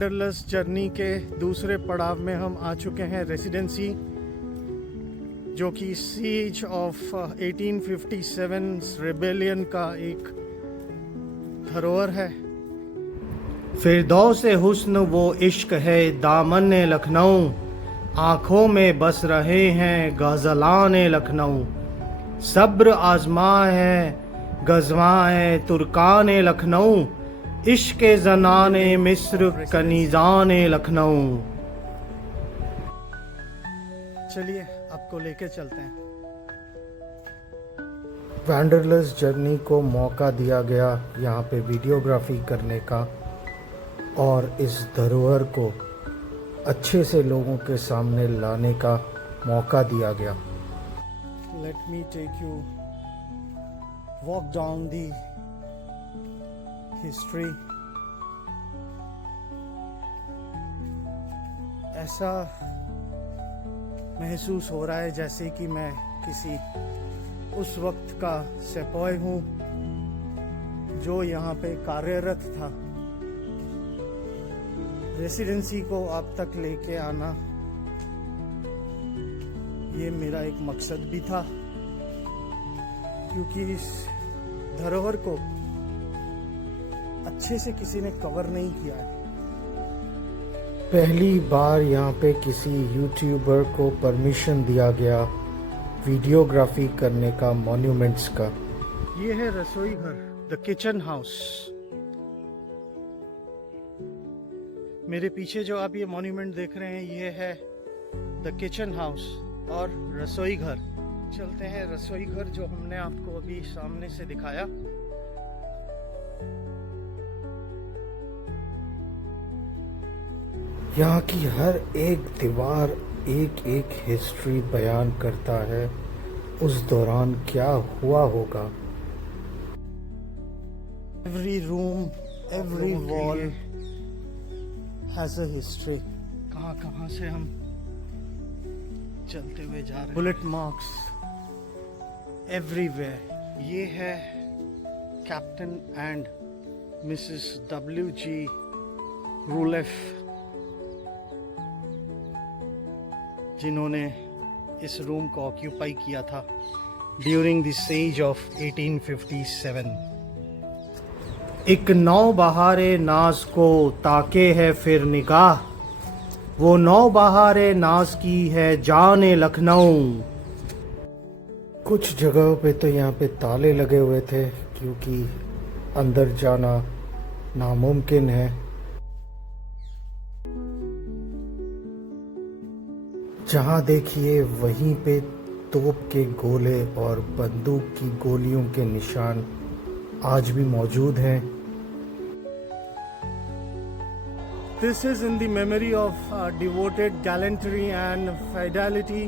वांडरलस्ट journey के दूसरे पड़ाव में हम आ चुके हैं रेसिडेंसी, जो कि सीज ऑफ 1857 रेबेलियन का एक धरोहर है। फिरदौस हुस्न वो इश्क है दामन लखनऊ, आँखों में बस रहे हैं गज़लान लखनऊ। सब्र आजमा है गज़वा है तुर्कान लखनऊ, इश्क ज़नाने मिस्र कनीज़ान लखनऊ। चलिए आपको लेके चलते हैं। वांडरलस्ट जर्नी को मौका दिया गया यहाँ पे वीडियोग्राफी करने का और इस धरोहर को अच्छे से लोगों के सामने लाने का मौका दिया गया। Let me take you walk down the history. ऐसा महसूस हो रहा है जैसे कि मैं किसी उस वक्त का सिपाही हूँ जो यहाँ पे कार्यरत था। रेसिडेंसी को आप तक लेके आना ये मेरा एक मकसद भी था, क्योंकि इस धरोहर को अच्छे से किसी ने कवर नहीं किया है। पहली बार यहाँ पे किसी यूट्यूबर को परमिशन दिया गया वीडियोग्राफी करने का मॉन्यूमेंट्स का। ये है रसोई घर, द किचन हाउस। मेरे पीछे जो आप ये मॉन्यूमेंट देख रहे हैं ये है द किचन हाउस और रसोई घर। चलते हैं रसोई घर जो हमने आपको अभी सामने से दिखाया। यहाँ की हर एक दीवार एक एक हिस्ट्री बयान करता है, उस दौरान क्या हुआ होगा। Every room, every wall has a history. कहाँ कहाँ से हम चलते हुए जा रहे हैं। Bullet marks everywhere. ये है कैप्टन एंड मिसेस WG रूलेफ, जिन्होंने इस रूम को ऑक्यूपाई किया था ड्यूरिंग द सेज ऑफ 1857। एक नौ बहारे नाज को ताके है फिर निगाह, वो नौ बहारे नाज की है जान लखनऊ। कुछ जगहों पे तो यहाँ पे ताले लगे हुए थे क्योंकि अंदर जाना नामुमकिन है। जहाँ देखिए वहीं पे तोप के गोले और बंदूक की गोलियों के निशान आज भी मौजूद हैं। This is in the memory of devoted gallantry and fidelity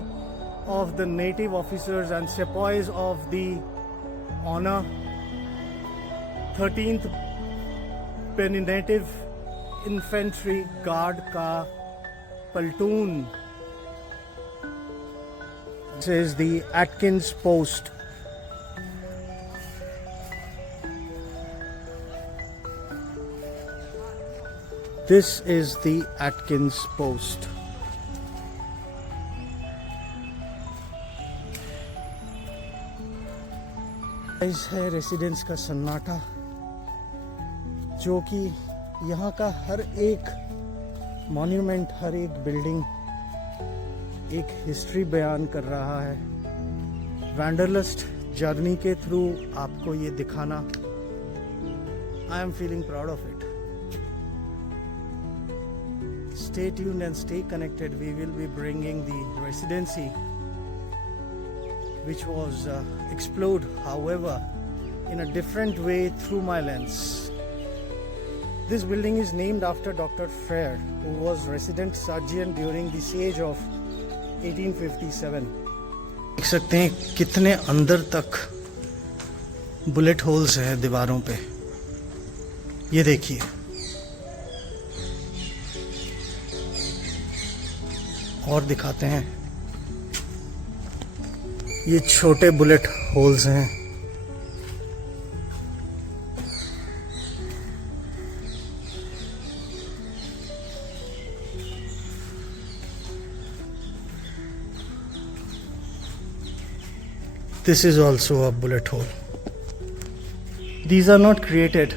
of the native officers and sepoys of the honor 13th Native Infantry Guard का platoon। This is the Atkins Post। This is the Atkins Post। इस है residence का सन्नाटा, जो कि यहाँ का हर एक मॉन्यूमेंट, हर एक बिल्डिंग एक हिस्ट्री बयान कर रहा है। वांडरलस्ट जर्नी के थ्रू आपको ये दिखाना, I am feeling proud of it. Stay tuned and stay connected. We will be bringing the residency, which was explored, however, in a different way through my lens. This building is named after Dr. Frere, who was resident surgeon during the siege of 1857। देख सकते हैं कितने अंदर तक bullet holes हैं दीवारों पे। ये देखिए, और दिखाते हैं, ये छोटे बुलेट होल्स हैं। This is also a bullet hole. These are not created.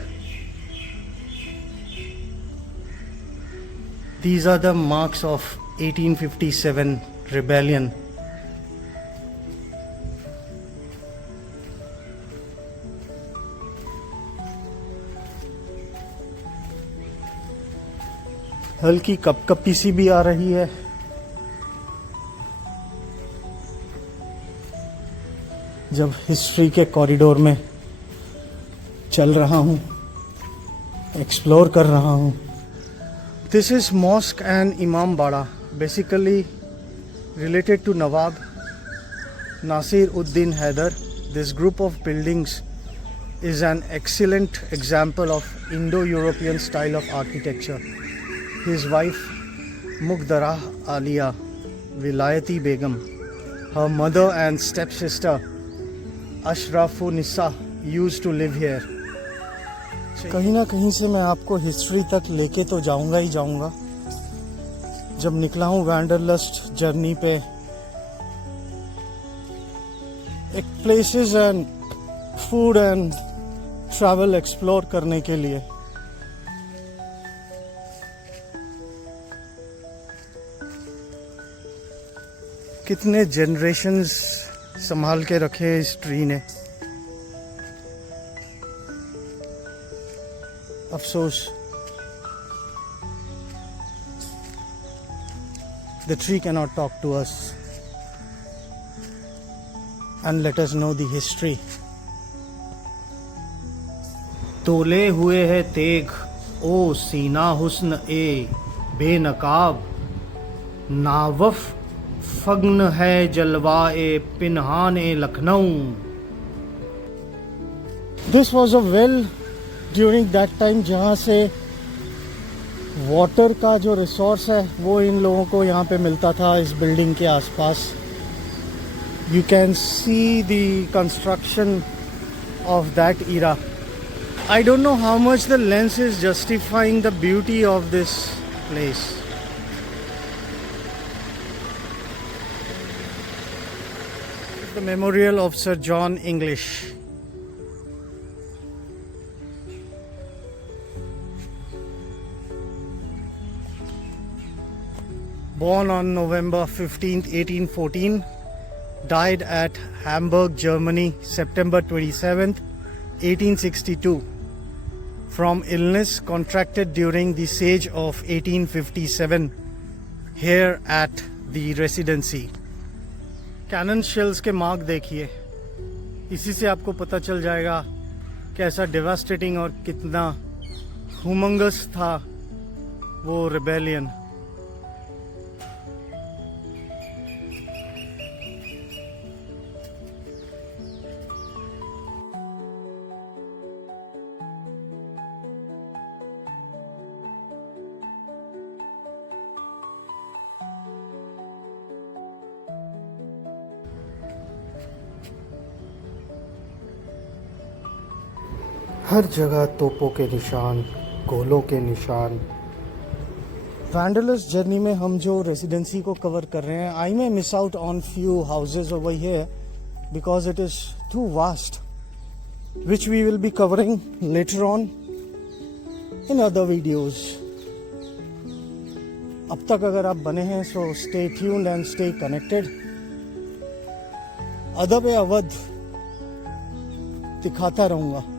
These are the marks of 1857 rebellion. हल्की कपकपी सी भी आ रही है. जब हिस्ट्री के कॉरिडोर में चल रहा हूँ, एक्सप्लोर कर रहा हूँ. This is mosque and Imam Bada, basically related to Nawab Nasir Uddin Haider. This group of buildings is an excellent example of Indo-European style of architecture. His wife Muqdara Alia Vilayati Begum, her mother and stepsister Ashrafun-Nisa used to live here. कहीं ना कहीं से मैं आपको history तक लेके तो जाऊंगा ही जाऊंगा. जब निकला हूँ वैंडरलस्ट जर्नी पे, एक places and food and travel explore करने के लिए. कितने जनरेशंस संभाल के रखे इस ट्री ने. अफसोस, the tree cannot talk to us and let us know the history. तोले हुए है तेग ओ सीना हुस्न ए बेनकाब, नावफ फग्न है जलवा ए पिनहान ए Lucknow. This was a well during that time जहाँ से वाटर का जो रिसोर्स है वो इन लोगों को यहाँ पे मिलता था इस बिल्डिंग के आसपास. You can see the construction of that era. I don't know how much the lens is justifying the beauty of this place. The memorial of sir John English. Born on November 15th, 1814, died at Hamburg, Germany, September 27th, 1862, from illness contracted during the siege of 1857, here at the residency. Cannon shells के mark देखिए, इसी से आपको पता चल जाएगा कैसा devastating और कितना humongous था वो rebellion. हर जगह तोपों के निशान, गोलों के निशान. वैंडरलस्ट जर्नी में हम जो रेसिडेंसी को कवर कर रहे हैं, I may miss out on few houses over here because it is too vast, which we will be covering later on in other videos. अब तक अगर आप बने हैं so stay tuned and stay connected. Adab Awadh दिखाता रहूंगा.